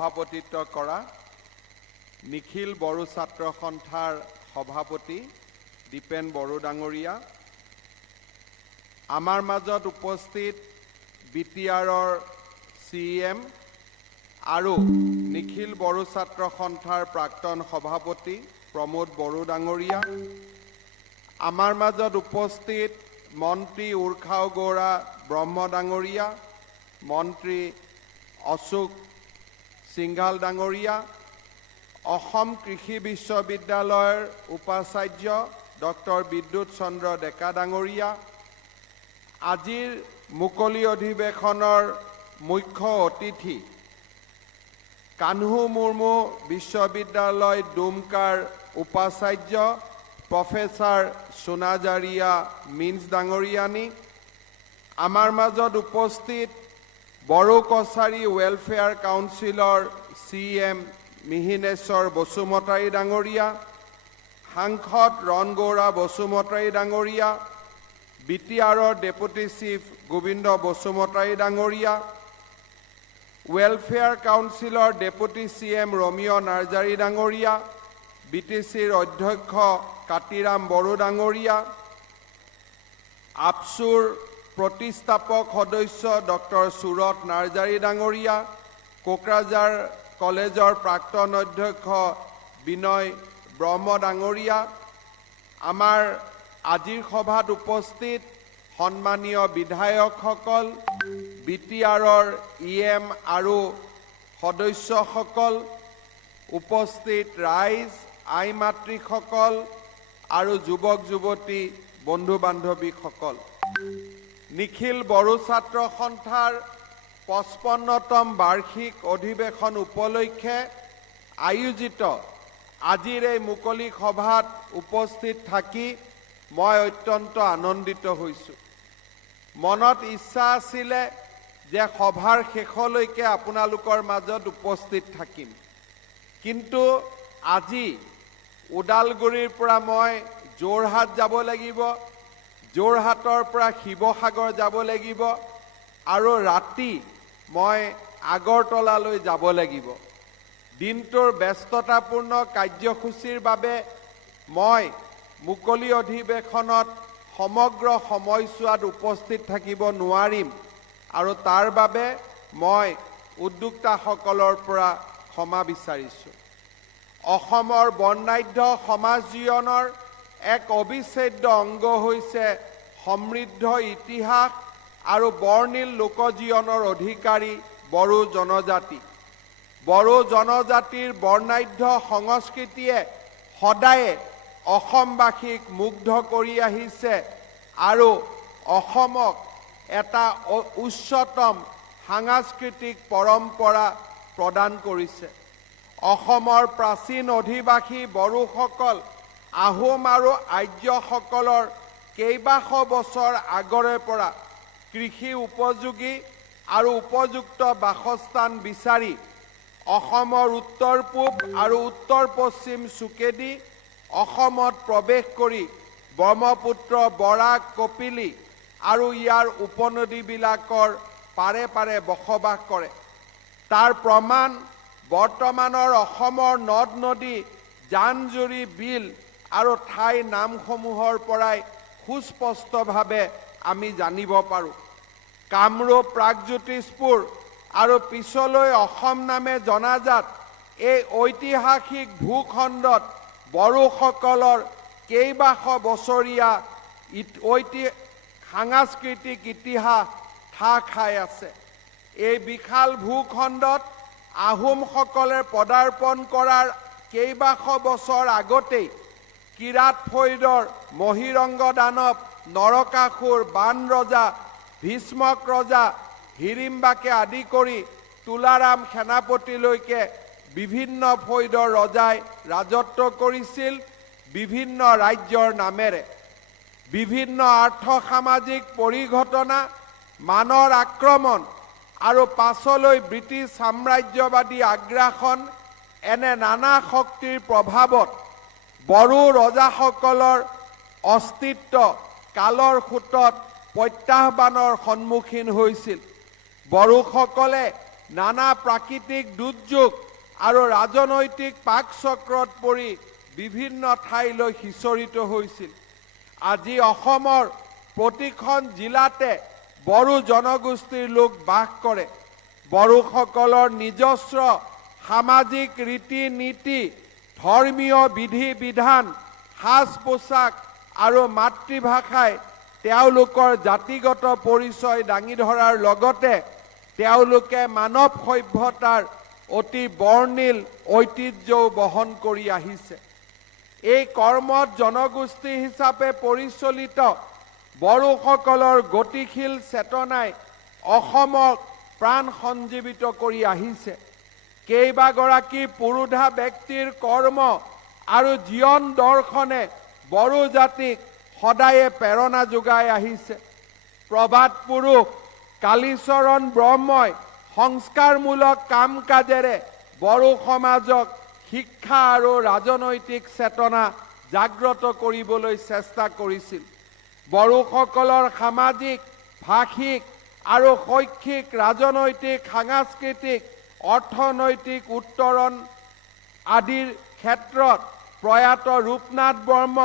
সভাপতিত্ব কৰা নিখিল বড়ো ছাত্ৰ সন্থাৰ সভাপতি দীপেন বড়ো ডাঙৰীয়া, আমাৰ মাজত উপস্থিত বিটিআৰৰ CEM আৰু নিখিল বড়ো ছাত্ৰ সন্থাৰ প্ৰাক্তন সভাপতি প্ৰমোদ বড়ো ডাঙৰীয়া, আমাৰ মাজত উপস্থিত মন্ত্ৰী উৰ্খাও গৌৰা ব্ৰহ্ম ডাঙৰীয়া, মন্ত্ৰী অশোক সিংঘাল ডাঙৰীয়া, অসম কৃষি বিশ্ববিদ্যালয়ৰ উপাচাৰ্য ডক্টৰ বিদ্যুৎ চন্দ্ৰ ডেকা ডাঙৰীয়া, আজিৰ মুকলি অধিৱেশনৰ মুখ্য অতিথি কানহু মুৰ্মু বিশ্ববিদ্যালয় ডুমকাৰ উপাচাৰ্য প্ৰফেচাৰ সোনাজাৰিয়া মিন্স ডাঙৰীয়ানী, আমাৰ মাজত উপস্থিত বড়ো কছাৰী ৱেলফেয়াৰ কাউন্সিলৰ CM মিহিনেশ্বৰ বসুমতাৰী ডাঙৰীয়া, সাংসদ ৰণগৌৰা বসুমতাৰী ডাঙৰীয়া, বিটিআৰৰ ডেপুটি চিফ গোবিন্দ বসুমতাৰী ডাঙৰীয়া, ৱেলফেয়াৰ কাউন্সিলৰ ডেপুটি CM ৰমিঅ নাৰ্জাৰী ডাঙৰীয়া, BTCৰ অধ্যক্ষ কাতিৰাম বড়ো ডাঙৰীয়া, আপচুৰ প্ৰতিষ্ঠাপক সদস্য ডক্টৰ সুৰত নাৰ্জাৰী ডাঙৰীয়া, কোকৰাঝাৰ কলেজৰ প্ৰাক্তন অধ্যক্ষ বিনয় ব্ৰহ্ম ডাঙৰীয়া, আমাৰ আজিৰ সভাত উপস্থিত সন্মানীয় বিধায়কসকল, বিটিআৰৰ EM আৰু সদস্যসকল, উপস্থিত ৰাইজ, আই মাতৃসকল আৰু যুৱক যুৱতী বন্ধু বান্ধৱীসকল, নিখিল বড়ো ছাত্ৰ সন্থাৰ 55তম বাৰ্ষিক অধিৱেশন উপলক্ষে আয়োজিত আজিৰ এই মুকলি সভাত উপস্থিত থাকি মই অত্যন্ত আনন্দিত হৈছোঁ। মনত ইচ্ছা আছিলে যে সভাৰ শেষলৈকে আপোনালোকৰ মাজত উপস্থিত থাকিম, কিন্তু আজি ওদালগুৰিৰ পৰা মই যোৰহাট যাব লাগিব, যোৰহাটৰ পৰা শিৱসাগৰ যাব লাগিব আৰু ৰাতি মই আগৰতলালৈ যাব লাগিব। দিনটোৰ ব্যস্ততাপূৰ্ণ কাৰ্যসূচীৰ বাবে মই মুকলি অধিৱেশনত সমগ্ৰ সময়ছোৱাত উপস্থিত থাকিব নোৱাৰিম আৰু তাৰ বাবে মই উদ্যোক্তাসকলৰ পৰা ক্ষমা বিচাৰিছোঁ। অসমৰ বৰ্ণাঢ্য সমাজ জীৱনৰ এক অবিচ্ছেদ্য অংগ হৈছে সমৃদ্ধ ইতিহাস আৰু বৰ্ণিল লোকজীৱনৰ অধিকাৰী বড়ো জনজাতি। বড়ো জনজাতিৰ বৰ্ণাঢ্য সংস্কৃতিয়ে সদায়ে অসমবাসীক মুগ্ধ কৰি আহিছে আৰু অসমক এটা উচ্চতম সাংস্কৃতিক পৰম্পৰা প্ৰদান কৰিছে। অসমৰ প্ৰাচীন অধিবাসী বড়োসকল আহোম আৰু আৰ্যসকলৰ কেইবাশ বছৰ আগৰে পৰা কৃষি উপযোগী আৰু উপযুক্ত বাসস্থান বিচাৰি অসমৰ উত্তৰ পূব আৰু উত্তৰ পশ্চিম চুকেদি অসমত প্ৰৱেশ কৰি ব্ৰহ্মপুত্ৰ, বৰাক, কপিলী আৰু ইয়াৰ উপনদীবিলাকৰ পাৰে পাৰে বসবাস কৰে। তাৰ প্ৰমাণ বৰ্তমানৰ অসমৰ নদ নদী, জান-জুৰি, বিল আৰু ঠাই নামসমূহৰ পৰাই সুস্পষ্টভাৱে আমি জানিব পাৰোঁ। কামৰূপ, প্ৰাগজ্যোতিষপুৰ আৰু পিছলৈ অসম নামে জনাজাত এই ঐতিহাসিক ভূখণ্ডত বড়োসকলৰ কেইবাশ বছৰীয়া সাংস্কৃতিক ইতিহাস ঠাহ খাই আছে। এই বিশাল ভূখণ্ডত আহোমসকলে পদাৰ্পণ কৰাৰ কেইবাশ বছৰ আগতেই কিৰাত ফৈদৰ, মহিৰংগ দানৱ, নৰকাসুৰ, বান ৰজা, ভীষ্মক ৰজা, হিড়িম্বাকে আদি কৰি তুলাৰাম সেনাপতিলৈকে বিভিন্ন ফৈদৰ ৰজাই ৰাজত্ব কৰিছিল বিভিন্ন ৰাজ্যৰ নামেৰে। বিভিন্ন আৰ্থ-সামাজিক পৰিঘটনা, মানৰ আক্ৰমণ আৰু পাছলৈ ব্ৰিটিছ সাম্ৰাজ্যবাদী আগ্ৰাসন এনে নানা শক্তিৰ প্ৰভাৱত বড়ো ৰজাসকলৰ অস্তিত্ব কালৰ সোঁতত প্ৰত্যাহ্বানৰ সন্মুখীন হৈছিল। বড়োসকলে নানা প্ৰাকৃতিক দুৰ্যোগ আৰু ৰাজনৈতিক পাকচক্ৰত পৰি বিভিন্ন ঠাইলৈ সিঁচৰিত হৈছিল। আজি অসমৰ প্ৰতিখন জিলাতে বড়ো জনগোষ্ঠীৰ লোক বাস কৰে। বড়োসকলৰ নিজস্ব সামাজিক ৰীতি নীতি, ধৰ্মীয় বিধি বিধান, সাজ পোছাক আৰু মাতৃভাষাই তেওঁলোকৰ জাতিগত পৰিচয় দাঙি ধৰাৰ লগতে তেওঁলোকে মানৱ সভ্যতাৰ অতি বৰ্ণিল ঐতিহ্যও বহন কৰি আহিছে। এই কৰ্মত জনগোষ্ঠী হিচাপে পৰিচলিত বড়োসকলৰ গতিশীল চেতনাই অসমক প্ৰাণ সঞ্জীৱিত কৰি আহিছে। কেইবাগৰাকী পুৰোধা ব্যক্তিৰ কৰ্ম আৰু জীৱন দৰ্শনে বড়ো জাতিক সদায়ে প্ৰেৰণা যোগাই আহিছে। প্ৰবাদ পুৰুষ কালীচৰণ ব্ৰহ্মই সংস্কাৰমূলক কাম কাজেৰে বড়ো সমাজক শিক্ষা আৰু ৰাজনৈতিক চেতনা জাগ্ৰত কৰিবলৈ চেষ্টা কৰিছিল। বড়োসকলৰ সামাজিক, ভাষিক আৰু শৈক্ষিক, ৰাজনৈতিক, সাংস্কৃতিক, অৰ্থনৈতিক উত্তৰণ আদিৰ ক্ষেত্ৰত প্ৰয়াত ৰূপনাথ ব্ৰহ্ম,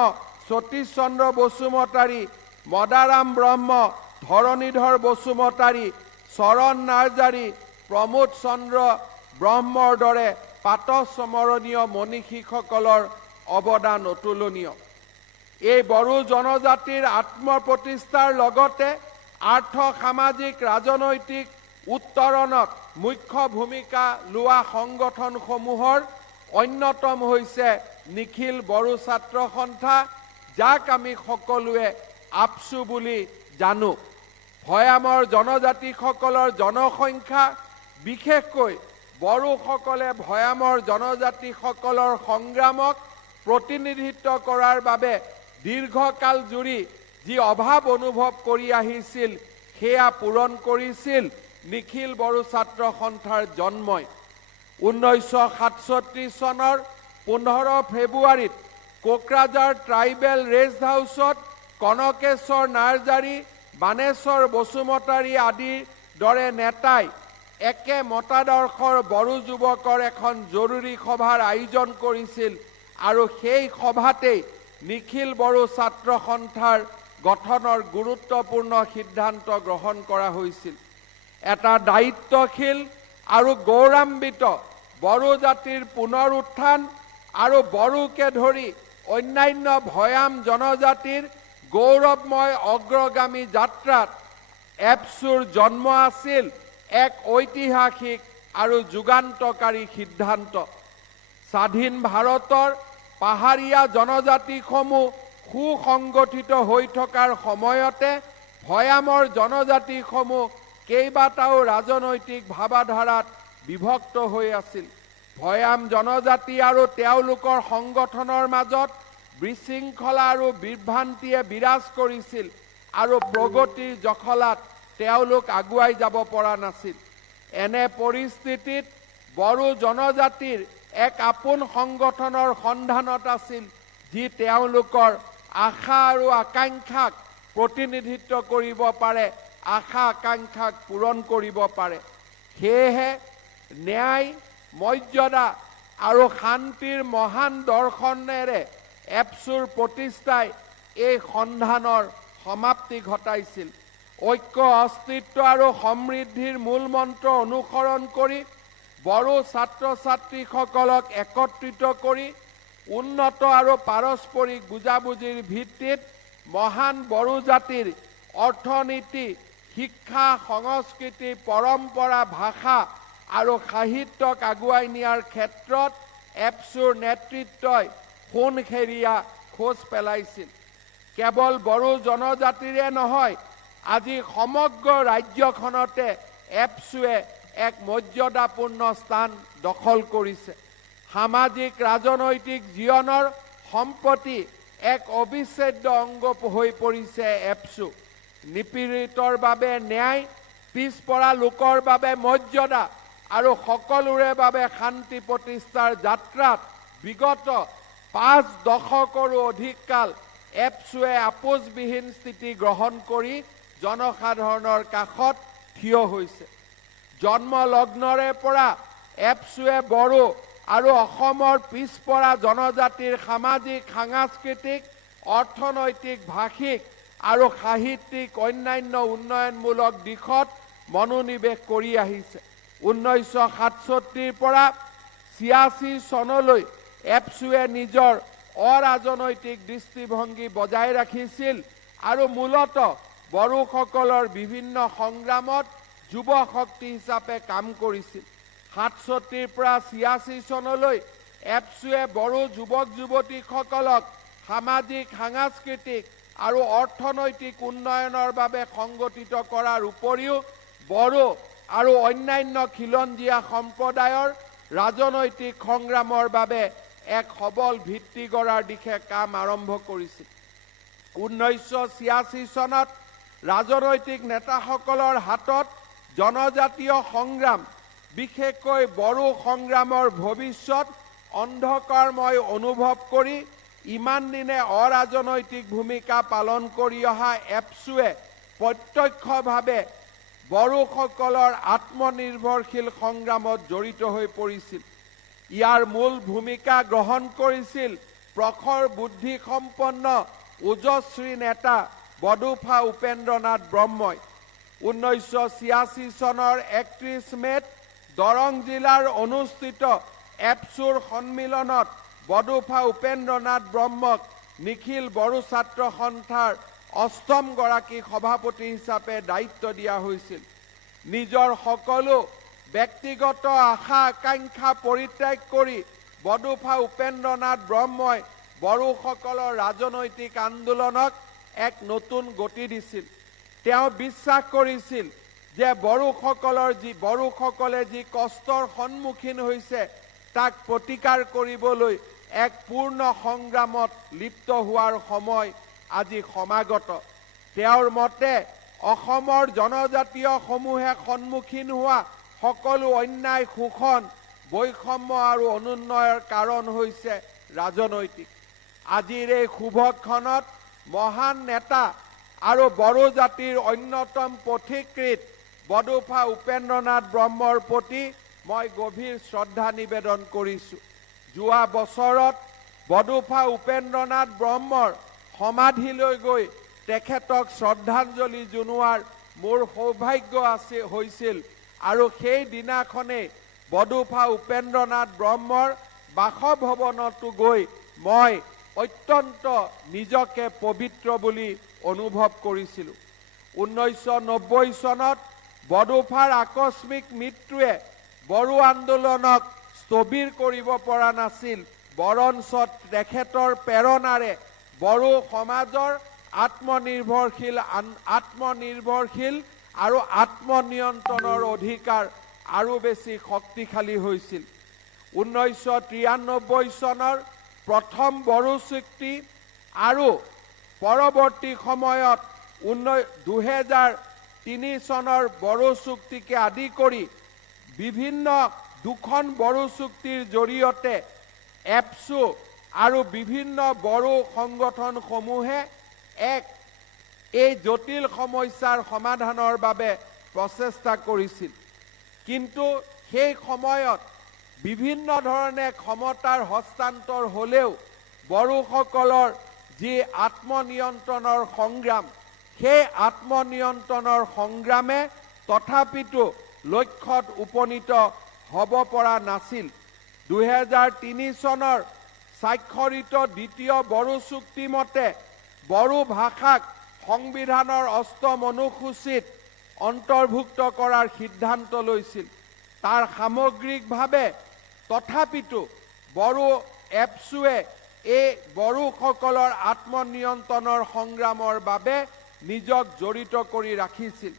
সতীশ চন্দ্ৰ বসুমতাৰী, মদাৰাম ব্ৰহ্ম, ধৰণীধৰ বসুমতাৰী, চৰণ নাৰ্জাৰী, প্ৰমোদ চন্দ্ৰ ব্ৰহ্মৰ দৰে পাতস্মৰণীয় মনীষীসকলৰ অৱদান অতুলনীয়। এই বড়ো জনজাতিৰ আত্মপ্ৰতিষ্ঠাৰ লগতে আৰ্থ সামাজিক ৰাজনৈতিক উত্তৰণত মুখ্য ভূমিকা লোৱা সংগঠনসমূহৰ অন্যতম হৈছে নিখিল বড়ো ছাত্ৰ সন্থা, যাক আমি সকলোৱে আপসু বুলি জানো। ভৈয়ামৰ জনজাতিসকলৰ জনসংখ্যা, বিশেষকৈ বড়োসকলে ভৈয়ামৰ জনজাতিসকলৰ সংগ্ৰামক প্ৰতিনিধিত্ব কৰাৰ বাবে দীৰ্ঘকাল জুৰি যি অভাৱ অনুভৱ কৰি আহিছিল সেয়া পূৰণ কৰিছিল নিখিল বড়ো ছাত্ৰ সন্থাৰ জন্মই। 1967 চনৰ 15 ফেব্ৰুৱাৰীত কোকৰাঝাৰ ট্ৰাইবেল ৰেষ্ট হাউচত কনকেশ্বৰ নাৰ্জাৰী, বানেশ্বৰ বসুমতাৰী আদিৰ দৰে নেতাই একে মতাদৰ্শৰ বড়ো যুৱকৰ এখন জৰুৰী সভাৰ আয়োজন কৰিছিল আৰু সেই সভাতেই নিখিল বড়ো ছাত্ৰ সন্থাৰ গঠনৰ গুৰুত্বপূৰ্ণ সিদ্ধান্ত গ্ৰহণ কৰা হৈছিল। এটা দায়িত্বশীল আৰু গৌৰৱান্বিত বড়ো জাতিৰ পুনৰ উত্থান আৰু বড়োকে ধৰি অন্যান্য ভৈয়াম জনজাতিৰ গৌৰৱময় অগ্ৰগামী যাত্ৰাত এপছুৰ জন্ম আছিল এক ঐতিহাসিক আৰু যুগান্তকাৰী সিদ্ধান্ত। স্বাধীন ভাৰতৰ পাহাৰীয়া জনজাতিসমূহ সুসংগঠিত হৈ থকাৰ সময়তে ভৈয়ামৰ জনজাতিসমূহ কেইবাটাও ৰাজনৈতিক ভাৱধাৰাত বিভক্ত হৈ আছিল। ভৈয়াম জনজাতি আৰু তেওঁলোকৰ সংগঠনৰ মাজত বিশৃংখলা আৰু বিভ্ৰান্তিয়ে বিৰাজ কৰিছিল আৰু প্ৰগতিৰ জখলাত তেওঁলোক আগুৱাই যাব পৰা নাছিল। এনে পৰিস্থিতিত বড়ো জনজাতিৰ এক আপোন সংগঠনৰ সন্ধানত আছিল, যি তেওঁলোকৰ আশা আৰু আকাংক্ষাক প্ৰতিনিধিত্ব কৰিব পাৰে, আশা আকাংক্ষাক পূৰণ কৰিব পাৰে। সেয়েহে ন্যায়, মৰ্যাদা আৰু শান্তিৰ মহান দৰ্শনেৰে এপছুৰ প্ৰতিষ্ঠাই এই সন্ধানৰ সমাপ্তি ঘটাইছিল। ঐক্য, অস্তিত্ব আৰু সমৃদ্ধিৰ মূল মন্ত্ৰ অনুসৰণ কৰি বড়ো ছাত্ৰ ছাত্ৰীসকলক একত্ৰিত কৰি উন্নত আৰু পাৰস্পৰিক বুজাবুজিৰ ভিত্তিত মহান বড়ো জাতিৰ অৰ্থনীতি, শিক্ষা, সংস্কৃতি, পৰম্পৰা, ভাষা আৰু সাহিত্যক আগুৱাই নিয়াৰ ক্ষেত্ৰত এপছুৰ নেতৃত্বই সোণসেৰীয়া খোজ পেলাইছিল। কেৱল বড়ো জনজাতিৰে নহয়, আজি সমগ্ৰ ৰাজ্যখনতে এপছুৱে এক মৰ্যাদাপূৰ্ণ স্থান দখল কৰিছে। সামাজিক ৰাজনৈতিক জীৱনৰ সম্পত্তি এক অবিচ্ছেদ্য অংগ হৈ পৰিছে এপছু। নিপীড়িতৰ বাবে ন্যায়, পিছপৰা লোকৰ বাবে মৰ্যাদা আৰু সকলোৰে বাবে শান্তি প্ৰতিষ্ঠাৰ যাত্ৰাত বিগত 5 দশকৰো অধিক কাল এপছুৱে আপোচবিহীন স্থিতি গ্ৰহণ কৰি জনসাধাৰণৰ কাষত থিয় হৈছে। জন্মলগ্নৰে পৰা এপছুৱে বড়ো আৰু অসমৰ পিছপৰা জনজাতিৰ সামাজিক সাংস্কৃতিক অৰ্থনৈতিক ভাষিক আৰু সাহিত্যিক অন্যান্য উন্নয়নমূলক দিশত মনোনিৱেশ কৰি আহিছে। 1967 পৰা 86 চনলৈ এপছুৱে নিজৰ অৰাজনৈতিক দৃষ্টিভংগী বজাই ৰাখিছিল আৰু মূলতঃ বড়োসকলৰ বিভিন্ন সংগ্ৰামত যুৱ শক্তি হিচাপে কাম কৰিছিল। 67 পৰা 86 চনলৈ এপছুৱে বড়ো যুৱক যুৱতীসকলক সামাজিক সাংস্কৃতিক আৰু অৰ্থনৈতিক উন্নয়নৰ বাবে সংগঠিত কৰাৰ উপৰিও বড়ো আৰু অন্যান্য খিলঞ্জীয়া সম্প্ৰদায়ৰ ৰাজনৈতিক সংগ্ৰামৰ বাবে এক সবল ভিত্তি গঢ়াৰ দিশে কাম আৰম্ভ কৰিছিল। 1986 চনত ৰাজনৈতিক নেতাসকলৰ হাতত জনজাতীয় সংগ্ৰাম বিশেষকৈ বড়ো সংগ্ৰামৰ ভৱিষ্যত অন্ধকাৰময় অনুভৱ কৰি ইমান দিনে অৰাজনৈতিক ভূমিকা পালন কৰি অহা এপছুৱে প্ৰত্যক্ষভাৱে বড়োসকলৰ আত্মনিৰ্ভৰশীল সংগ্ৰামত জড়িত হৈ পৰিছিল। ইয়াৰ মূল ভূমিকা গ্ৰহণ কৰিছিল প্ৰখৰ বুদ্ধিসম্পন্ন ওজস্বী নেতা বডোফা উপেন্দ্ৰনাথ ব্ৰহ্মই। 1986 চনৰ 31 মেত দৰং জিলাৰ অনুষ্ঠিত এপছুৰ সন্মিলনত বডোফা উপেন্দ্ৰনাথ ব্ৰহ্মক নিখিল বড়ো ছাত্ৰ সন্থাৰ 8ম গৰাকী সভাপতি হিচাপে দায়িত্ব দিয়া হৈছিল। নিজৰ সকলো ব্যক্তিগত আশা আকাংক্ষা পৰিত্যাগ কৰি বডোফা উপেন্দ্ৰনাথ ব্ৰহ্মই বড়োসকলৰ ৰাজনৈতিক আন্দোলনক এক নতুন গতি দিছিল। তেওঁ বিশ্বাস কৰিছিল যে বড়োসকলে যি কষ্টৰ সন্মুখীন হৈছে তাক প্ৰতিকাৰ কৰিবলৈ এক পূৰ্ণ সংগ্ৰামত লিপ্ত হোৱাৰ সময় আজি সমাগত। তেওঁৰ মতে অসমৰ জনজাতীয় সমূহে সন্মুখীন হোৱা সকলো অন্যায় শোষণ বৈষম্য আৰু অনুন্নয়ৰ কাৰণ হৈছে ৰাজনৈতিক। আজিৰ এই শুভক্ষণত মহান নেতা আৰু বড়ো জাতিৰ অন্যতম পথিকৃত বডোফা উপেন্দ্ৰনাথ ব্ৰহ্মৰ প্ৰতি মই গভীৰ শ্ৰদ্ধা নিবেদন কৰিছোঁ। যোৱা বছৰত বডোফা উপেন্দ্ৰনাথ ব্ৰহ্মৰ সমাধিলৈ গৈ তেখেতক শ্ৰদ্ধাঞ্জলি জনোৱাৰ মোৰ সৌভাগ্য হৈছিল আৰু সেই দিনাখনেই বডোফা উপেন্দ্ৰনাথ ব্ৰহ্মৰ বাসভৱনতো গৈ মই অত্যন্ত নিজকে পবিত্ৰ বুলি অনুভৱ কৰিছিলোঁ। 1990 চনত বডোফাৰ আকস্মিক মৃত্যুৱে বড়ো আন্দোলনক স্থবিৰ কৰিব পৰা নাছিল, বৰঞ্চ তেখেতৰ প্ৰেৰণাৰে বড়ো সমাজৰ আত্মনিৰ্ভৰশীল আৰু আত্মনিয়ন্ত্ৰণৰ অধিকাৰ আৰু বেছি শক্তিশালী হৈছিল। 1993 চনৰ প্ৰথম বড়ো চুক্তি আৰু পৰৱৰ্তী সময়ত 2003 চনৰ বড়ো চুক্তিকে আদি কৰি বিভিন্ন দুখন বড়ো চুক্তিৰ জৰিয়তে এপছু আৰু বিভিন্ন বড়ো সংগঠনসমূহে এই জটিল সমস্যাৰ সমাধানৰ বাবে প্ৰচেষ্টা কৰিছিল। কিন্তু সেই সময়ত বিভিন্ন ধৰণে ক্ষমতাৰ হস্তান্তৰ হ'লেও বড়োসকলৰ যি আত্মনিয়ন্ত্ৰণৰ সংগ্ৰাম, সেই আত্মনিয়ন্ত্ৰণৰ সংগ্ৰামে তথাপিতো লক্ষ্যত উপনীত হ'ব পৰা নাছিল। 2003 চনৰ স্বাক্ষৰিত দ্বিতীয় বড়ো চুক্তি মতে বড়ো ভাষাক সংবিধানৰ 8ম অনুসূচীত অন্তৰ্ভুক্ত কৰাৰ সিদ্ধান্ত লৈছিল। তাৰ সামগ্ৰিকভাৱে তথাপিতো বড়ো এপছুৱে এই বড়োসকলৰ আত্মনিয়ন্ত্ৰণৰ সংগ্ৰামৰ বাবে নিজক জড়িত কৰি ৰাখিছিল।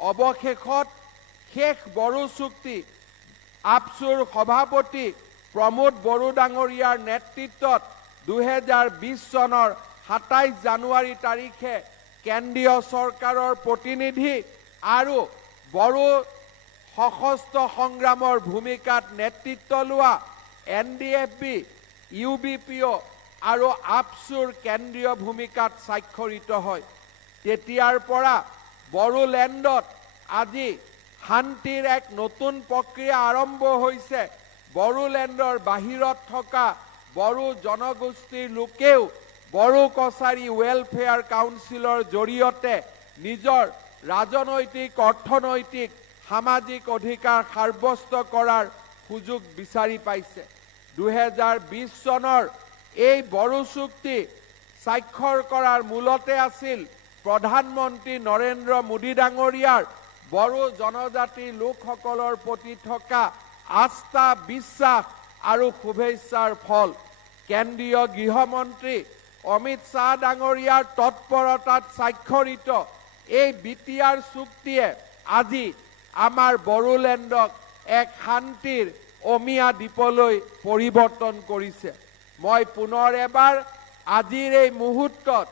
অৱশেষত শেষ বড়ো চুক্তি আপছুৰ সভাপতি প্ৰমোদ বড়ো ডাঙৰীয়াৰ নেতৃত্বত 2020 চনৰ 27 জানুৱাৰী তাৰিখে কেন্দ্ৰীয় চৰকাৰৰ প্ৰতিনিধি আৰু বড়ো সশস্ত্ৰ সংগ্ৰামৰ ভূমিকাত নেতৃত্ব লোৱা NDFB, UBPO আৰু আপছুৰ কেন্দ্ৰীয় ভূমিকাত স্বাক্ষৰিত হয়। তেতিয়াৰ পৰা বড়োলেণ্ডত আজি শান্তিৰ এক নতুন প্ৰক্ৰিয়া আৰম্ভ হৈছে। বড়োলেণ্ডৰ বাহিৰত থকা বড়ো জনগোষ্ঠীৰ লোকেও বড়ো কছাৰী ৱেলফেয়াৰ কাউন্সিলৰ জৰিয়তে নিজৰ ৰাজনৈতিক, অৰ্থনৈতিক, সামাজিক অধিকাৰ সাব্যস্ত কৰাৰ সুযোগ বিচাৰি পাইছে। 2020 চনৰ এই বড়ো চুক্তি স্বাক্ষৰ কৰাৰ মূলতে আছিল প্ৰধানমন্ত্ৰী নৰেন্দ্ৰ মোদী ডাঙৰীয়াৰ বড়ো জনজাতিৰ লোকসকলৰ প্ৰতি থকা আস্থা, বিশ্বাস আৰু শুভেচ্ছাৰ ফল। কেন্দ্ৰীয় গৃহমন্ত্ৰী অমিত শ্বাহ ডাঙৰীয়াৰ তৎপৰতাত স্বাক্ষৰিত এই বিটিআৰ চুক্তিয়ে আজি আমাৰ বড়োলেণ্ডক এক শান্তিৰ অমিয়া দ্বীপলৈ পৰিৱৰ্তন কৰিছে। মই পুনৰ এবাৰ আজিৰ এই মুহূৰ্তত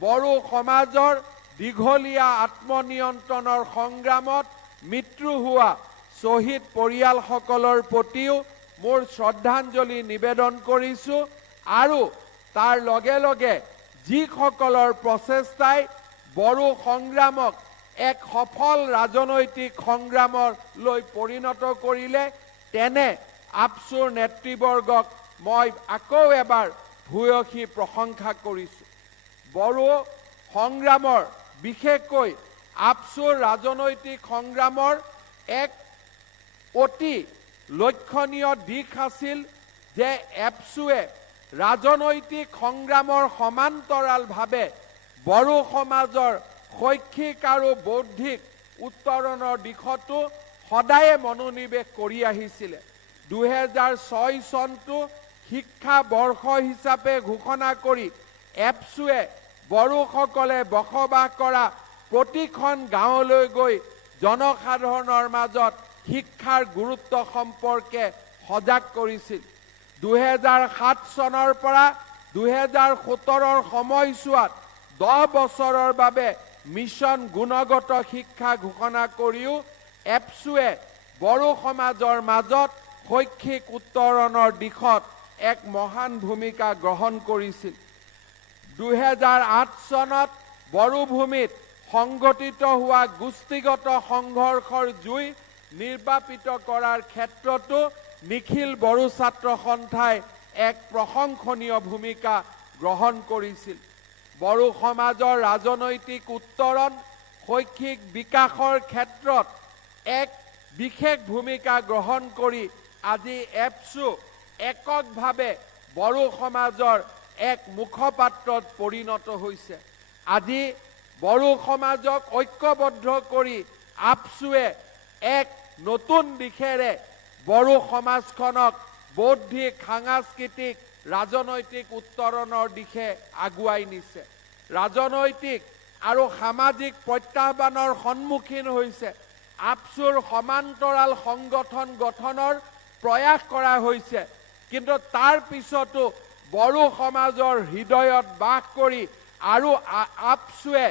বড়ো সমাজৰ দীঘলীয়া আত্মনিয়ন্ত্ৰণৰ সংগ্ৰামত মৃত্যু হোৱা শ্বহীদ পৰিয়ালসকলৰ প্ৰতিও মোৰ শ্ৰদ্ধাঞ্জলি নিবেদন কৰিছোঁ আৰু তাৰ লগে লগে যিসকলৰ প্ৰচেষ্টাই বড়ো সংগ্ৰামক এক সফল ৰাজনৈতিক সংগ্ৰামলৈ পৰিণত কৰিলে তেনে আপচুৰ নেতৃবৰ্গক মই আকৌ এবাৰ ভূয়সী প্ৰশংসা কৰিছোঁ। বড়ো সংগ্ৰামৰ বিশেষকৈ আপচুৰ ৰাজনৈতিক সংগ্ৰামৰ এক অতি লক্ষণীয় দিশ আছিল যে এপচুৱে ৰাজনৈতিক সংগ্ৰামৰ সমান্তৰালভাৱে বড়ো সমাজৰ শৈক্ষিক আৰু বৌদ্ধিক উত্তৰণৰ দিশতো সদায়ে মনোনিৱেশ কৰি আহিছিলে। 2006 চনটো শিক্ষা বৰ্ষ হিচাপে ঘোষণা কৰি এপচুৱে বড়োসকলে বসবাস কৰা প্ৰতিখন গাঁৱলৈ গৈ জনসাধাৰণৰ মাজত শিক্ষাৰ গুৰুত্ব সম্পৰ্কে সজাগ কৰিছিল। 2007 চনৰ পৰা 2017 সময়ছোৱাত 10 বছৰৰ বাবে মিছন গুণগত শিক্ষা ঘোষণা কৰিও এপচুৱে বড়ো সমাজৰ মাজত শৈক্ষিক উত্তৰণৰ দিশত এক মহান ভূমিকা গ্ৰহণ কৰিছিল। 2008 চনত বড়োভূমিত সংগঠিত হোৱা গোষ্ঠীগত সংঘৰ্ষৰ জুই নিৰ্বাপিত কৰাৰ ক্ষেত্ৰতো নিখিল বড়ো ছাত্ৰ সন্থাই এক প্ৰশংসনীয় ভূমিকা গ্ৰহণ কৰিছিল। বড়ো সমাজৰ ৰাজনৈতিক উত্তৰণ, শৈক্ষিক বিকাশৰ ক্ষেত্ৰত এক বিশেষ ভূমিকা গ্ৰহণ কৰি আজি এপচু এককভাৱে বড়ো সমাজৰ এক মুখপাত্ৰত পৰিণত হৈছে। আজি বড়ো সমাজক ঐক্যবদ্ধ কৰি আপচুৱে এক নতুন দিশেৰে বড়ো সমাজখনক বৌদ্ধিক, সাংস্কৃতিক, ৰাজনৈতিক উত্তৰণৰ দিশে আগুৱাই নিছে। ৰাজনৈতিক আৰু সামাজিক প্ৰত্যাহ্বানৰ সন্মুখীন হৈছে। আপচুৰ সমান্তৰাল সংগঠন গঠনৰ প্ৰয়াস কৰা হৈছে, কিন্তু তাৰ পিছতো বড়ো সমাজৰ হৃদয়ত বাস কৰি আৰু আপচুৱে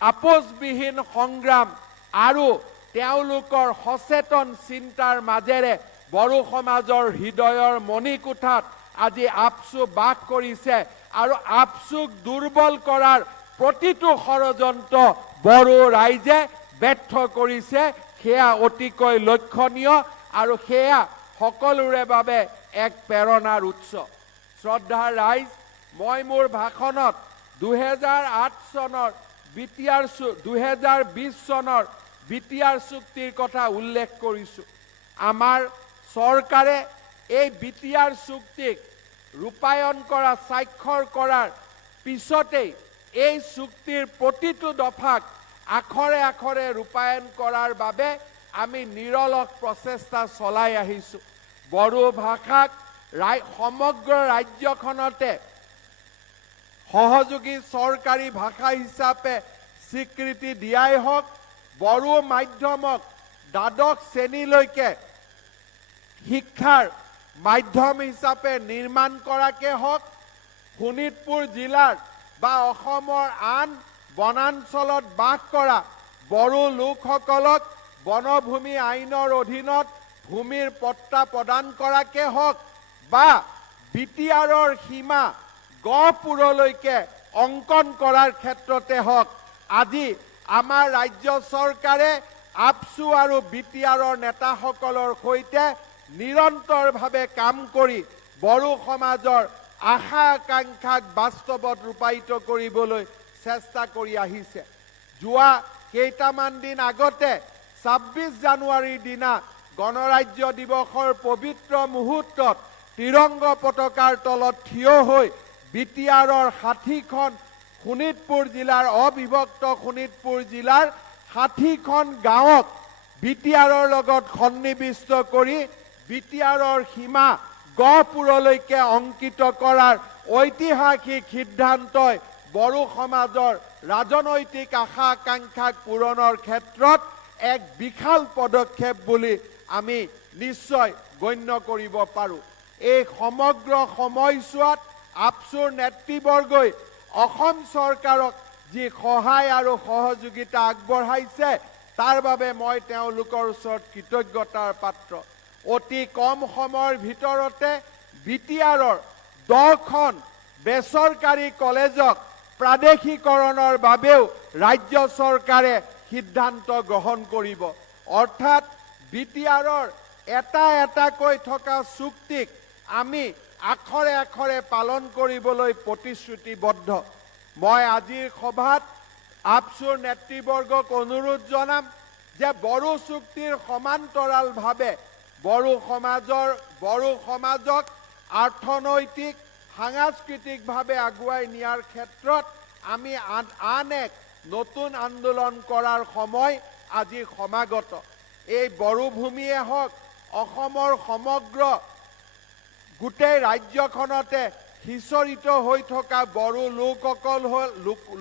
আপোচবিহীন সংগ্ৰাম আৰু তেওঁলোকৰ সচেতন চিন্তাৰ মাজেৰে বড়ো সমাজৰ হৃদয়ৰ মণিকোঠাত আজি আপচু বাস কৰিছে আৰু আপচুক দুৰ্বল কৰাৰ প্ৰতিটো ষড়যন্ত্ৰ বড়ো ৰাইজে ব্যৰ্থ কৰিছে। সেয়া অতিকৈ লক্ষণীয় আৰু সেয়া সকলোৰে বাবে এক প্ৰেৰণাৰ উৎস। শ্ৰদ্ধাৰ ৰাইজ, মই মোৰ ভাষণত 2008 চনৰ 2020 চনৰ বিটিআৰ চুক্তিৰ কথা উল্লেখ কৰিছোঁ। আমাৰ চৰকাৰে এই বিটিআৰ চুক্তিক ৰূপায়ণ কৰা, স্বাক্ষৰ কৰাৰ পিছতেই এই চুক্তিৰ প্ৰতিটো দফাক আখৰে আখৰে ৰূপায়ণ কৰাৰ বাবে আমি নিৰলস প্ৰচেষ্টা চলাই আহিছোঁ। বড়ো ভাষাক সমগ্ৰ ৰাজ্যখনতে সহযোগী চৰকাৰী ভাষা হিচাপে স্বীকৃতি দিয়াই হওক, বড়ো মাধ্যমক দ্বাদশ শ্ৰেণীলৈকে শিক্ষাৰ মাধ্যম হিচাপে নিৰ্মাণ কৰাকে হওক, শোণিতপুৰ জিলাৰ বা অসমৰ আন বনাঞ্চলত বাস কৰা বড়ো লোকসকলক বনভূমি আইনৰ অধীনত ভূমিৰ পট্টা প্ৰদান কৰাকে হওক বা বিটিআৰৰ সীমা গহপুৰলৈকে অংকন কৰাৰ ক্ষেত্ৰতে হওক, আজি আমাৰ ৰাজ্য চৰকাৰে আপসু আৰু বিটিআৰৰ নেতাসকলৰ সৈতে নিৰন্তৰভাৱে কাম কৰি বড়ো সমাজৰ আশা আকাংক্ষাক বাস্তৱত ৰূপায়িত কৰিবলৈ চেষ্টা কৰি আহিছে। যোৱা কেইটামান দিন আগতে ২৬ জানুৱাৰীৰ দিনা গণৰাজ্য দিৱসৰ পবিত্ৰ মুহূৰ্তত তিৰংগ পতাকাৰ তলত থিয় হৈ বিটিআৰৰ ৬০খন শোণিতপুৰ জিলাৰ অবিভক্ত শোণিতপুৰ জিলাৰ ৬০খন গাঁৱক বিটিআৰৰ লগত সন্নিৱিষ্ট কৰি বিটিআৰৰ সীমা গহপুৰলৈকে অংকিত কৰাৰ ঐতিহাসিক সিদ্ধান্তই বড়ো সমাজৰ ৰাজনৈতিক আশা আকাংক্ষাক পূৰণৰ ক্ষেত্ৰত এক বিশাল পদক্ষেপ বুলি আমি নিশ্চয় গণ্য কৰিব পাৰোঁ। এই সমগ্ৰ সময়ছোৱাত আপসুৰ নেতৃবৰ্গই অসম চৰকাৰক যি সহায় আৰু সহযোগিতা আগবঢ়াইছে তাৰ বাবে মই তেওঁলোকৰ ওচৰত কৃতজ্ঞতাৰ পাত্ৰ। অতি কম সময়ৰ ভিতৰতে বিটিআৰৰ 10খন বেচৰকাৰী কলেজক প্ৰাদেশিকৰণৰ বাবেও ৰাজ্য চৰকাৰে সিদ্ধান্ত গ্ৰহণ কৰিব। অৰ্থাৎ বিটিআৰৰ এটা এটাকৈ থকা চুক্তিক আমি আখৰে আখৰে পালন কৰিবলৈ প্ৰতিশ্ৰুতিবদ্ধ। মই আজিৰ সভাত আপসুৰ নেতৃবৰ্গক অনুৰোধ জনাম যে বড়ো চুক্তিৰ সমান্তৰালভাৱে বড়ো সমাজক অৰ্থনৈতিক সাংস্কৃতিকভাৱে আগুৱাই নিয়াৰ ক্ষেত্ৰত আমি আন এক নতুন আন্দোলন কৰাৰ সময় আজি সমাগত। এই বড়ো ভূমিয়ে হওক অসমৰ সমগ্ৰ গোটেই ৰাজ্যখনতে সিঁচৰিত হৈ থকা বড়ো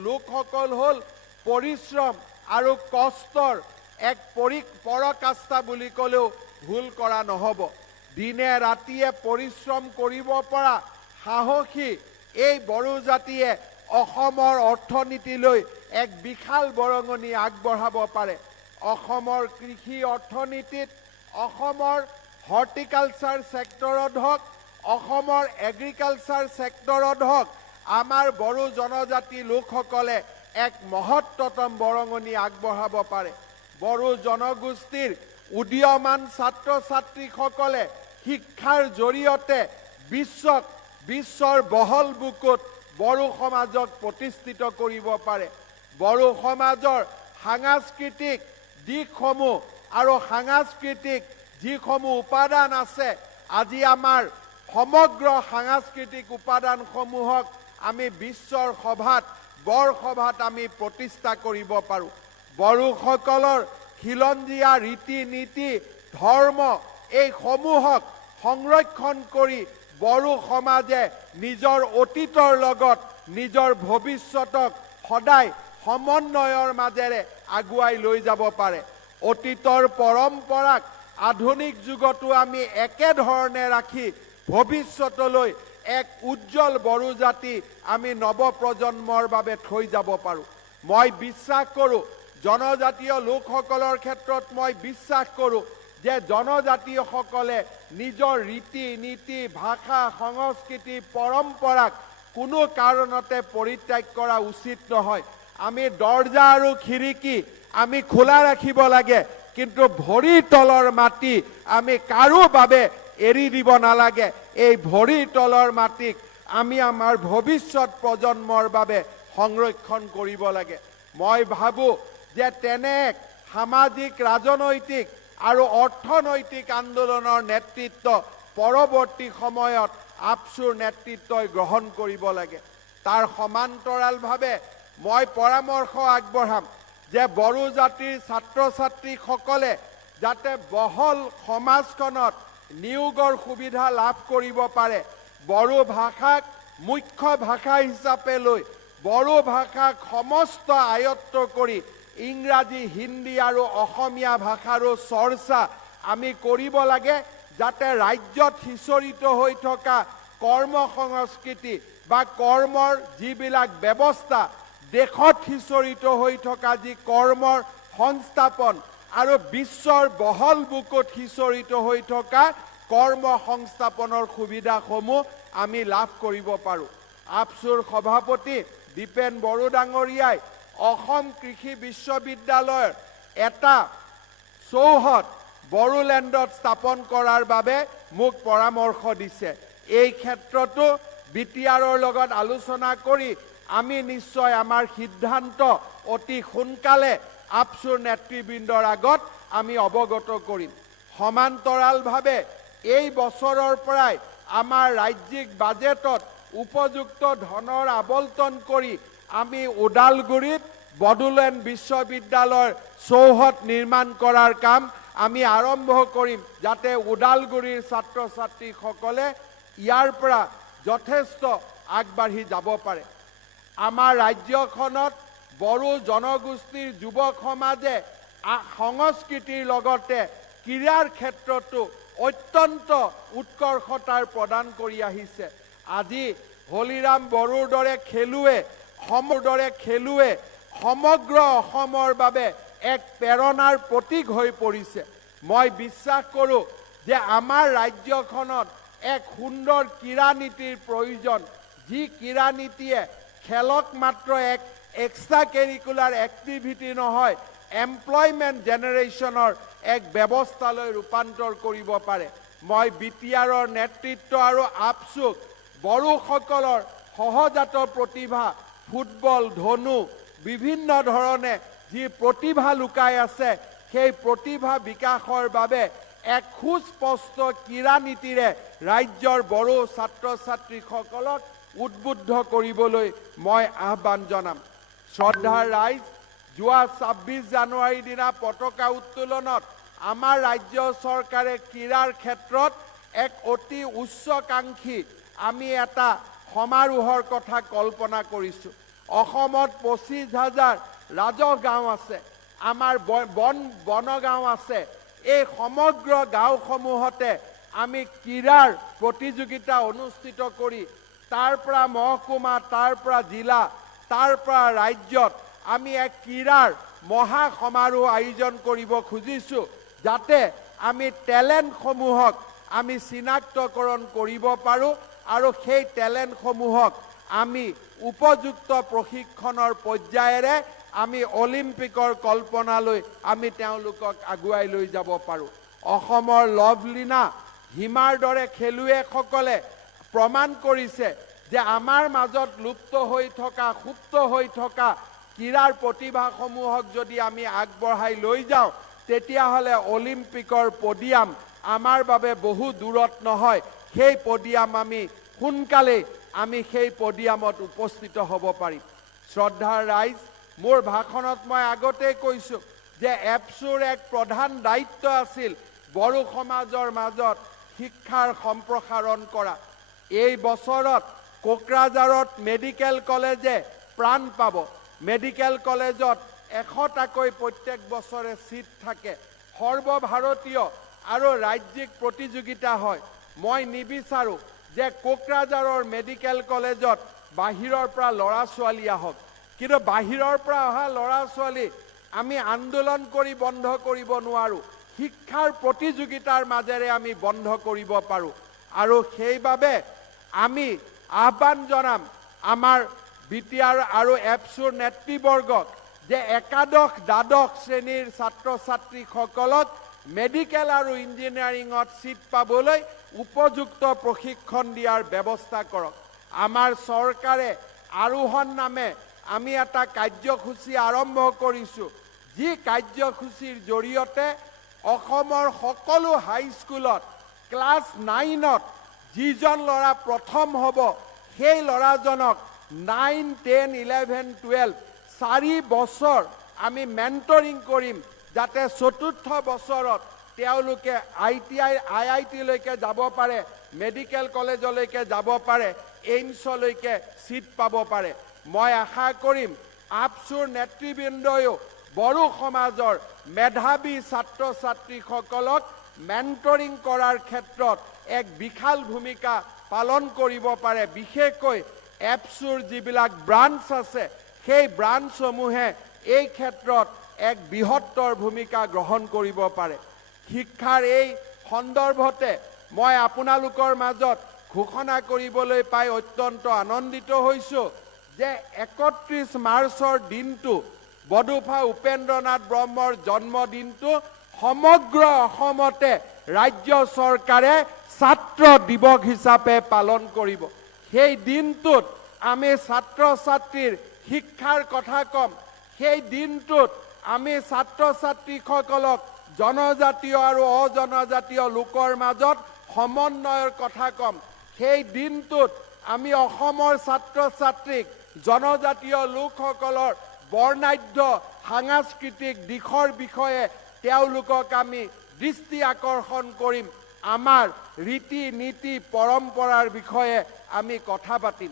লোকসকল হ'ল পৰিশ্ৰম আৰু কষ্টৰ এক পৰাকাষ্ঠা বুলি ক'লেও ভুল কৰা নহ'ব। দিনে ৰাতিয়ে পৰিশ্ৰম কৰিব পৰা সাহসী এই বড়ো জাতিয়ে অসমৰ অৰ্থনীতিলৈ এক বিশাল বৰঙণি আগবঢ়াব পাৰে। অসমৰ কৃষি অৰ্থনীতিত অসমৰ হৰ্টিকালচাৰ ছেক্টৰত হওক অসমৰ এগ্ৰিকালচাৰ ছেক্টৰত হওক আমাৰ বড়ো জনজাতি লোকসকলে এক মহত্তম বৰঙণি আগবঢ়াব পাৰে। বড়ো জনগোষ্ঠীৰ উদীয়মান ছাত্ৰ ছাত্ৰীসকলে শিক্ষাৰ জৰিয়তে বিশ্বৰ বহল বুকুত বড়ো সমাজক প্ৰতিষ্ঠিত কৰিব পাৰে। বড়ো সমাজৰ সাংস্কৃতিক দিশসমূহ আৰু সাংস্কৃতিক যিসমূহ উপাদান আছে আজি আমাৰ সমগ্ৰ সাংস্কৃতিক উপাদানসমূহক আমি বিশ্বৰ সভাত বৰসভাত আমি প্ৰতিষ্ঠা কৰিব পাৰোঁ। বড়োসকলৰ খিলঞ্জীয়া ৰীতি নীতি ধৰ্ম এইসমূহক সংৰক্ষণ কৰি বড়ো সমাজে নিজৰ অতীতৰ লগত নিজৰ ভৱিষ্যতক সদায় সমন্বয়ৰ মাজেৰে আগুৱাই লৈ যাব পাৰে। অতীতৰ পৰম্পৰাক আধুনিক যুগতো আমি একেধৰণে ৰাখি ভৱিষ্যতলৈ এক উজ্জ্বল বড়ো জাতি আমি নৱপ্ৰজন্মৰ বাবে থৈ যাব পাৰোঁ। মই বিশ্বাস কৰোঁ জনজাতীয় লোকসকলৰ ক্ষেত্ৰত মই বিশ্বাস কৰোঁ যে জনজাতীয়সকলে নিজৰ ৰীতি নীতি ভাষা সংস্কৃতি পৰম্পৰাক কোনো কাৰণতে পৰিত্যাগ কৰা উচিত নহয়। আমি দৰ্জা আৰু খিৰিকী আমি খোলা ৰাখিব লাগে, কিন্তু ভৰিৰ তলৰ মাটি আমি কাৰো বাবে এৰি দিব নালাগে। এই ভৰিৰ তলৰ মাটিক আমি আমাৰ ভৱিষ্যত প্ৰজন্মৰ বাবে সংৰক্ষণ কৰিব লাগে। মই ভাবোঁ যে তেনে এক সামাজিক ৰাজনৈতিক আৰু অৰ্থনৈতিক আন্দোলনৰ নেতৃত্ব পৰৱৰ্তী সময়ত আপসুৰ নেতৃত্বই গ্ৰহণ কৰিব লাগে। তাৰ সমান্তৰালভাৱে মই পৰামৰ্শ আগবঢ়াম যে বড়ো জাতিৰ ছাত্ৰ ছাত্ৰীসকলে যাতে বহল সমাজখনত নিয়োগৰ সুবিধা লাভ কৰিব পাৰে, বড়ো ভাষাক মুখ্য ভাষা হিচাপে লৈ বড়ো ভাষাক সমস্ত আয়ত্ত কৰি ইংৰাজী হিন্দী আৰু অসমীয়া ভাষাৰো চৰ্চা আমি কৰিব লাগে, যাতে ৰাজ্যত সিঁচৰিত হৈ থকা কৰ্ম সংস্কৃতি বা কৰ্মৰ যিবিলাক ব্যৱস্থা দেশত সিঁচৰিত হৈ থকা যি কৰ্মৰ সংস্থাপন আৰু বিশ্বৰ বহল বুকুত সিঁচৰিত হৈ থকা কৰ্ম সংস্থাপনৰ সুবিধাসমূহ আমি লাভ কৰিব পাৰোঁ। আপসুৰ সভাপতি দীপেন বড়ো ডাঙৰীয়াই অসম কৃষি বিশ্ববিদ্যালয়ৰ এটা চৌহদ বড়োলেণ্ডত স্থাপন কৰাৰ বাবে মোক পৰামৰ্শ দিছে। এই ক্ষেত্ৰতো বিটিআৰৰ লগত আলোচনা কৰি আমি নিশ্চয় আমাৰ সিদ্ধান্ত অতি সোনকালে আপচুৰ নেতৃবৃন্দৰ আগত আমি অৱগত কৰিম। সমান্তৰালভাৱে এই বছৰৰ পৰাই আমাৰ ৰাজ্যিক বাজেটত উপযুক্ত ধনৰ আবণ্টন কৰি আমি ওদালগুৰিত বড়োলেণ্ড বিশ্ববিদ্যালয়ৰ চৌহদ নিৰ্মাণ কৰাৰ কাম আমি আৰম্ভ কৰিম, যাতে ওদালগুৰিৰ ছাত্ৰ ছাত্ৰীসকলে ইয়াৰ পৰা যথেষ্ট আগবাঢ়ি যাব পাৰে। আমাৰ ৰাজ্যখনত বড়ো জনগোষ্ঠীৰ যুৱক সমাজে সংস্কৃতিৰ লগতে ক্ৰীড়াৰ ক্ষেত্ৰতো অত্যন্ত উৎকৰ্ষতাৰ প্ৰদান কৰি আহিছে। আজি হলিৰাম বড়োৰ দৰে খেলুৱে সমগ্ৰ অসমৰ বাবে এক প্ৰেৰণাৰ প্ৰতীক হৈ পৰিছে। মই বিশ্বাস কৰোঁ যে আমাৰ ৰাজ্যখনত এক সুন্দৰ ক্ৰীড়া নীতিৰ প্ৰয়োজন, যি ক্ৰীড়া নীতিয়ে খেলক মাত্ৰ এক এক্সট্ৰা কেৰিকুলাৰ এক্টিভিটি নহয়, এমপ্লয়মেণ্ট জেনেৰেশ্যনৰ এক ব্যৱস্থালৈ ৰূপান্তৰ কৰিব পাৰে। মই বিটিআৰৰ নেতৃত্ব আৰু আপচুক বড়োসকলৰ সহজাত প্ৰতিভা, ফুটবল, ধনু, বিভিন্ন ধৰণে যি প্ৰতিভা লুকাই আছে, সেই প্ৰতিভা বিকাশৰ বাবে এক সুস্পষ্ট ক্ৰীড়া নীতিৰে ৰাজ্যৰ বড়ো ছাত্ৰ ছাত্ৰীসকলক উদ্বুদ্ধ কৰিবলৈ মই আহ্বান জনাম। শ্ৰদ্ধাৰ ৰাইজ, যোৱা ২৬ জানুৱাৰীৰ দিনা পতাকা উত্তোলনত আমাৰ ৰাজ্য চৰকাৰে ক্ৰীড়াৰ ক্ষেত্ৰত এক অতি উচ্চাকাংক্ষী আমি এটা সমাৰোহৰ কথা কল্পনা কৰিছোঁ। অসমত ২৫,০০০ ৰাজহ গাঁও আছে, আমাৰ বনগাঁও আছে। এই সমগ্ৰ গাঁওসমূহতে আমি ক্ৰীড়াৰ প্ৰতিযোগিতা অনুষ্ঠিত কৰি তাৰ পৰা মহকুমা, তাৰ পৰা জিলা, তাৰ পৰা ৰাজ্যত আমি এক ক্ৰীড়াৰ মহা সমাৰোহ আয়োজন কৰিব খুজিছোঁ, যাতে আমি টেলেণ্টসমূহক আমি চিনাক্তকৰণ কৰিব পাৰোঁ আৰু সেই টেলেণ্টসমূহক আমি উপযুক্ত প্ৰশিক্ষণৰ পৰ্যায়েৰে আমি অলিম্পিকৰ কল্পনালৈ আমি তেওঁলোকক আগুৱাই লৈ যাব পাৰোঁ। অসমৰ লভলীনা, হিমাৰ দৰে খেলুৱৈসকলে প্ৰমাণ কৰিছে যে আমাৰ মাজত লুপ্ত হৈ থকা, সুপ্ত হৈ থকা ক্ৰীড়াৰ প্ৰতিভাসমূহক যদি আমি আগবঢ়াই লৈ যাওঁ, তেতিয়াহ'লে অলিম্পিকৰ পডিয়াম আমাৰ বাবে বহু দূৰত নহয়। সেই পডিয়াম আমি সোনকালেই সেই পডিয়ামত উপস্থিত হ'ব পাৰিম। শ্ৰদ্ধাৰ ৰাইজ, মোৰ ভাষণত মই আগতেই কৈছোঁ যে এপছুৰ এক প্ৰধান দায়িত্ব আছিল বড়ো সমাজৰ মাজত শিক্ষাৰ সম্প্ৰসাৰণ কৰা। এই বছৰত কোকৰাঝাৰত মেডিকেল কলেজে প্ৰাণ পাব। মেডিকেল কলেজত ১০০টাকৈ প্ৰত্যেক বছৰে ছিট থাকে। সৰ্বভাৰতীয় আৰু ৰাজ্যিক প্ৰতিযোগিতা হয়। মই নিবিচাৰোঁ যে কোকৰাঝাৰৰ মেডিকেল কলেজত বাহিৰৰ পৰা ল'ৰা ছোৱালী আহক, কিন্তু বাহিৰৰ পৰা অহা ল'ৰা ছোৱালী আমি আন্দোলন কৰি বন্ধ কৰিব নোৱাৰোঁ। শিক্ষাৰ প্ৰতিযোগিতাৰ মাজেৰে আমি বন্ধ কৰিব পাৰোঁ। আৰু সেইবাবে আমি আহ্বান জনাম আমাৰ বিটিআৰ আৰু এপছুৰ নেতৃবৰ্গক যে একাদশ দ্বাদশ শ্ৰেণীৰ ছাত্ৰ ছাত্ৰীসকলক মেডিকেল আৰু ইঞ্জিনিয়াৰিঙত ছিট পাবলৈ উপযুক্ত প্ৰশিক্ষণ দিয়াৰ ব্যৱস্থা কৰক। আমাৰ চৰকাৰে আৰোহণ নামে আমি এটা কাৰ্যসূচী আৰম্ভ কৰিছোঁ, যি কাৰ্যসূচীৰ জৰিয়তে অসমৰ সকলো হাইস্কুলত ক্লাছ 9ত যিজন ল'ৰা প্ৰথম হ'ব, সেই ল'ৰাজনক 9, 10, 11, 12 4 বছৰ আমি মেণ্টৰিং কৰিম, যাতে চতুৰ্থ বছৰত তেওঁলোকে IIT-লৈকে যাব পাৰে, মেডিকেল কলেজলৈকে যাব পাৰে, এইমছলৈকে ছিট পাব পাৰে। মই আশা কৰিম আপছুৰ নেতৃবৃন্দয়ো বড়ো সমাজৰ মেধাৱী ছাত্ৰ ছাত্ৰীসকলক মেণ্টৰিং কৰাৰ ক্ষেত্ৰত এক বিশাল ভূমিকা পালন কৰিব পাৰে। বিশেষকৈ এপছুৰ যিবিলাক ব্ৰাঞ্চ আছে, সেই ব্ৰাঞ্চসমূহে এই ক্ষেত্ৰত এক বৃহত্তৰ ভূমিকা গ্ৰহণ কৰিব পাৰে। শিক্ষাৰ এই সন্দৰ্ভতে মই আপোনালোকৰ মাজত ঘোষণা কৰিবলৈ পাই অত্যন্ত আনন্দিত হৈছোঁ যে ৩১ মাৰ্চৰ দিনটো বডোফা উপেন্দ্ৰনাথ ব্ৰহ্মৰ জন্মদিনটো সমগ্ৰ অসমতে ৰাজ্য চৰকাৰে ছাত্ৰ দিৱস হিচাপে পালন কৰিব। সেই দিনটোত আমি ছাত্ৰ ছাত্ৰীৰ শিক্ষাৰ কথা কম। সেই দিনটোত আমি ছাত্ৰ ছাত্ৰীসকলক জনজাতীয় আৰু অজনজাতীয় লোকৰ মাজত সমন্বয়ৰ কথা কম। সেই দিনটোত আমি অসমৰ ছাত্ৰ ছাত্ৰীক জনজাতীয় লোকসকলৰ বৰ্ণাঢ্য সাংস্কৃতিক দিশৰ বিষয়ে তেওঁলোকক আমি দৃষ্টি আকৰ্ষণ কৰিম। আমাৰ ৰীতি নীতি পৰম্পৰাৰ বিষয়ে আমি কথা পাতিম।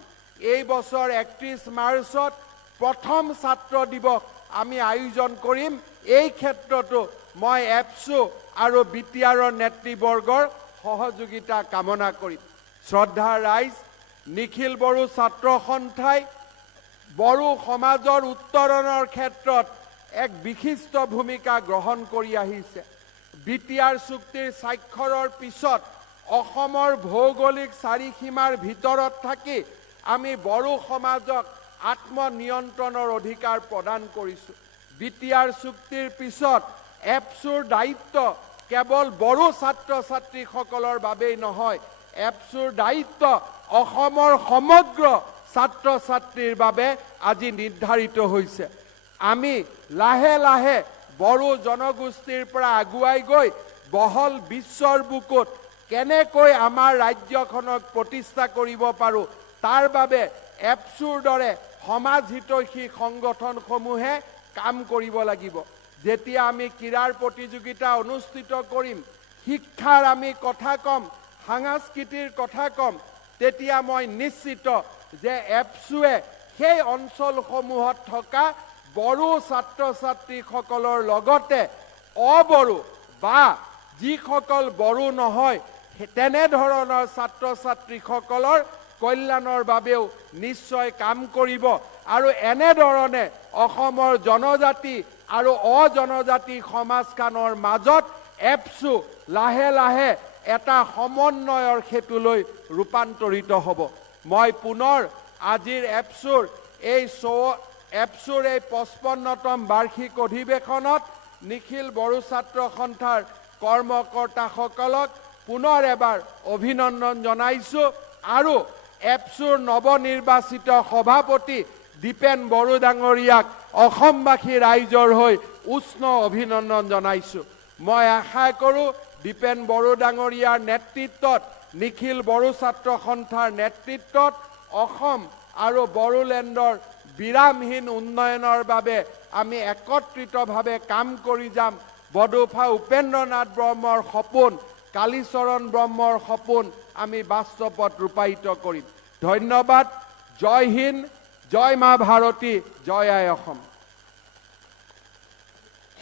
এই বছৰ 31 মাৰ্চত প্ৰথম ছাত্ৰ দিৱস আমি আয়োজন কৰিম। এই ক্ষেত্ৰতো মই এপছু আৰু বিটিআৰৰ নেতৃবৰ্গৰ সহযোগিতা কামনা কৰিম। শ্ৰদ্ধাৰ ৰাইজ, নিখিল বড়ো ছাত্ৰ সন্থাই বড়ো সমাজৰ উত্তৰণৰ ক্ষেত্ৰত এক বিশিষ্ট ভূমিকা গ্ৰহণ কৰি আহিছে। বিটিআৰ চুক্তিৰ স্বাক্ষৰৰ পিছত অসমৰ ভৌগোলিক চাৰিসীমাৰ ভিতৰত থাকি আমি বড়ো সমাজক আত্মনিয়ন্ত্ৰণৰ অধিকাৰ প্ৰদান কৰিছোঁ। বিটিআৰ চুক্তিৰ পিছত এপছুৰ দায়িত্ব কেৱল বড়ো ছাত্ৰ ছাত্ৰীসকলৰ বাবেই নহয়, এপছুৰ দায়িত্ব অসমৰ সমগ্ৰ ছাত্ৰ ছাত্ৰীৰ বাবে আজি নিৰ্ধাৰিত হৈছে। আমি লাহে লাহে বড়ো জনগোষ্ঠীৰ পৰা আগুৱাই গৈ বহল বিশ্বৰ বুকুত কেনেকৈ আমাৰ ৰাজ্যখনক প্ৰতিষ্ঠা কৰিব পাৰোঁ, তাৰ বাবে এপছুৰ দৰে সমাজ হিতৈষী সংগঠনসমূহে কাম কৰিব লাগিব। যেতিয়া আমি ক্ৰীড়াৰ প্ৰতিযোগিতা অনুষ্ঠিত কৰিম, শিক্ষাৰ আমি কথা ক'ম, সাংস্কৃতিৰ কথা ক'ম, তেতিয়া মই নিশ্চিত যে এপছুৱে সেই অঞ্চলসমূহত থকা বড়ো ছাত্ৰ ছাত্ৰীসকলৰ লগতে অবড়ো বা যিসকল বড়ো নহয় তেনেধৰণৰ ছাত্ৰ ছাত্ৰীসকলৰ কল্যাণৰ বাবেও নিশ্চয় কাম কৰিব। আৰু এনেধৰণে অসমৰ জনজাতি আৰু অজনজাতি সমাজখনৰ মাজত এপছু লাহে লাহে এটা সমন্বয়ৰ সেতুলৈ ৰূপান্তৰিত হ'ব। মই পুনৰ আজিৰ এপছুৰ এই 55তম বাৰ্ষিক অধিৱেশনত নিখিল বড়ো ছাত্ৰ সন্থাৰ কৰ্মকৰ্তাসকলক পুনৰ এবাৰ অভিনন্দন জনাইছোঁ আৰু এপছুৰ নৱনিৰ্বাচিত সভাপতি দীপেন বড়ো ডাঙৰীয়াক অসমবাসী ৰাইজৰ হৈ উষ্ণ অভিনন্দন জনাইছোঁ। মই আশা কৰোঁ দীপেন বড়ো ডাঙৰীয়াৰ নেতৃত্বত, নিখিল বড়ো ছাত্ৰ সন্থাৰ নেতৃত্বত অসম আৰু বড়োলেণ্ডৰ বিৰামহীন উন্নয়নৰ বাবে আমি একত্ৰিতভাৱে কাম কৰি যাম। বডোফা উপেন্দ্ৰনাথ ব্ৰহ্মৰ সপোন, কালীচৰণ ব্ৰহ্মৰ সপোন আমি বাস্তৱত ৰূপায়িত কৰিম। ধন্যবাদ। জয় হিন্দ, জয় মা ভাৰতী, জয় আই অসম।